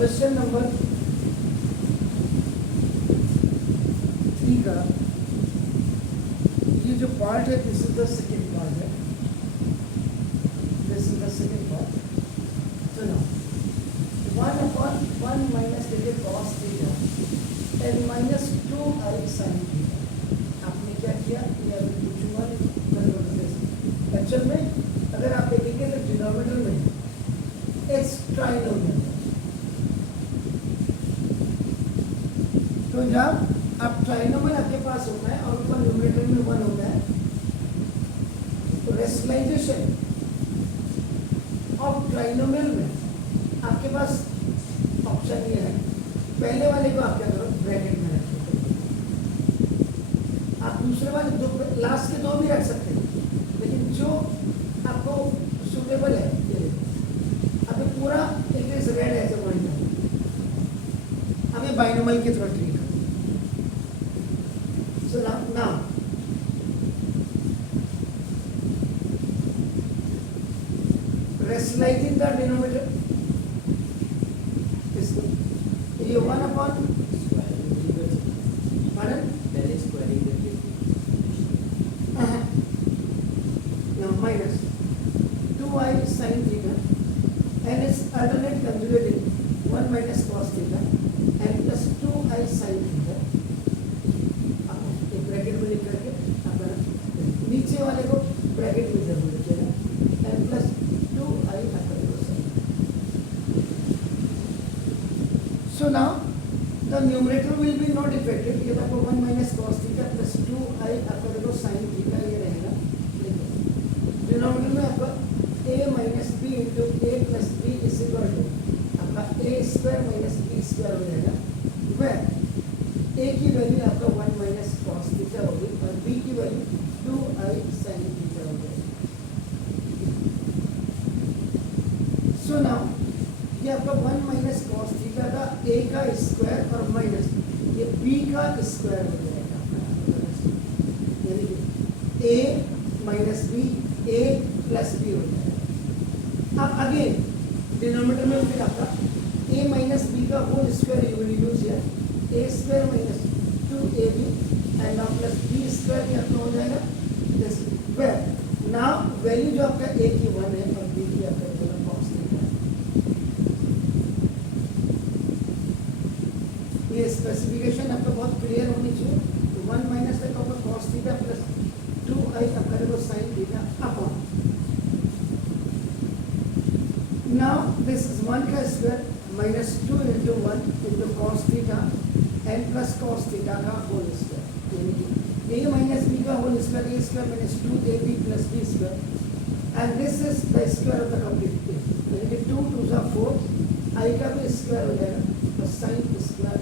Question number 3 का ये जो पार्ट है, this is the second part है, this is the second part. तो ना 1/1 माइनस देखिए cos theta and minus 2i sin theta. आपने क्या किया, ये अभी पूछूंगा एक्चुअल में अगर आप देखेंगे तो डिनोमिनेटर में एक्स ट्राइनोमियल, तो जब आप ट्राइनोमियल आपके पास होता है और ऊपर न्यूमरेटर में 1 होता है, तो रेशनलाइजेशन ऑफ ट्राइनोमियल में आपके पास ऑप्शन ये है, पहले वाले को आप क्या करो ब्रैकेट में रखो, आप दूसरे वाले दो लास्ट के दो भी रख सकते हैं, लेकिन जो आपको सुटेबल है ये अभी पूरा it is read as a point, हमें बाइनोमियल के थ्रू ट्रीट करो। So now rationalizing the denominator is ये 1/, pardon? Now minus 2i sin theta and its alternate conjugating 1 minus cos theta and plus 2i sin theta। एक bracket में लिख करके अपना नीचे वाले को ब्रैकेट में जरूर लिखिएगा and plus 2i sin। So now the numerator will be not affected, ये आपको 1 minus cos theta plus 2i आपका देखो sin theta ये रहेगा, डिनोमिनेटर में आपका a minus b into a plus b is equal to आपका a square minus b square हो जाएगा, where a की वैल्यू आपका 1 minus cos theta होगी और b की वैल्यू 2i sin theta हो जाएगी। So now ये आपका 1 minus cos theta का a का स्क्वायर और माइनस ये b का स्क्वायर हो जाएगा, यानी कि a minus b a plus b हो जाएगा। अब अगेन डिनोमिनेटर में फिर आपका a minus b का whole square you will use here a square minus 2ab and now plus b square भी आपका हो जाएगा दिस, वेयर नाउ वैल्यू जो आपका a की 1 है और b की आपका cos theta है। ये स्पेसिफिकेशन आपका बहुत क्लियर होनी चाहिए। तो 1 माइनस तक आपका cos थीटा प्लस 2i आपका देखो sin theta upon, now this is 1 का square minus 2 into 1 into cos theta and plus cos theta का होल स्क्वायर, यानी कि a माइनस b का whole square a square minus 2ab plus b square and this is the square of the complete, यानी कि 2 2 जा 4 i का भी square हो जाएगा प्लस sin स्क्वायर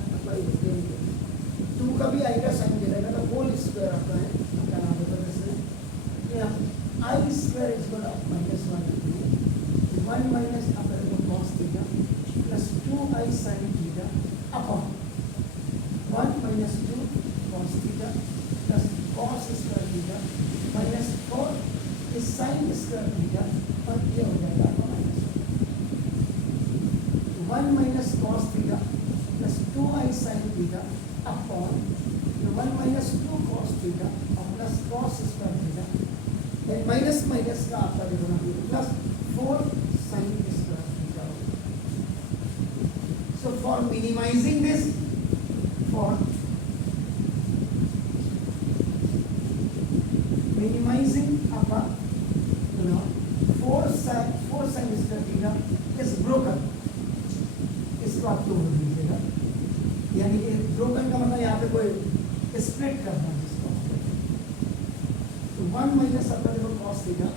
2 का भी आई का साइन दे देगा, तो होल स्क्वायर आपका है, आपका नाम होगा जैसे i square is equal to minus 1 minus आपका देखो cos theta plus 2i sin theta upon 1 minus 2 cos theta plus cos square theta minus 4 इस sin स्क्वायर थीटा और ये हो जाएगा आपका minus 1 minus cos theta plus 2i sin theta upon 1 minus 2 cos theta और plus cos square theta and minus minus का आपका देखो ना plus 4 sin square theta. So for minimizing this, for minimizing आपका 4 sin square theta is broken, इसको आप तो बोल दीजिएगा, यानी कि ब्रोकन का मतलब यहाँ पे कोई स्प्लिट करना है जिसको, तो 1 माइनस आपका देखो cos theta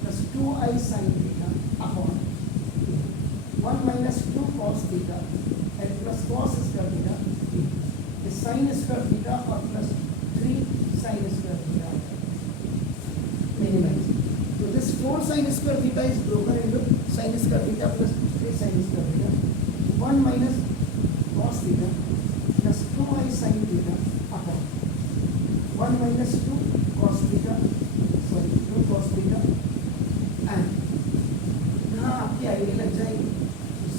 plus 2i sin theta upon 1 minus 2 cos theta and plus cos square theta इस sin स्क्वायर थीटा और plus 3 sin square theta minimize. तो this 4 sin square theta is broken into sin square theta plus 3 sin square theta, 1 minus cos theta plus 2i sin theta upon 1 minus 2 cos theta, sorry 2 cos theta and यहाँ आपकी idea लग जाएगी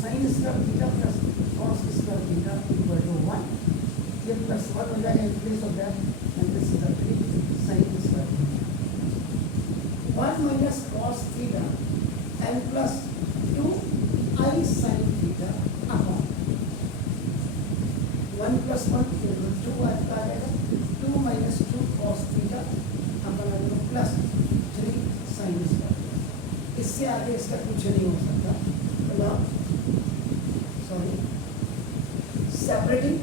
sine square theta plus cos square theta equal to 1, ये plus 1 हो जाएगा in place of that, and this is the 3 sine square theta 1 minus cos theta and plus 2 i sine theta upon 1 plus 1 2 आ जाएगा, 2 minus 2 cos theta upon plus 3 sine square. इससे आगे इसका कुछ नहीं हो सकता। मतलब sorry, separating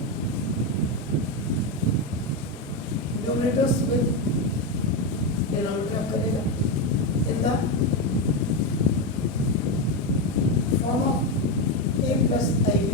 numerators with denominator करेगा in the form of a plus I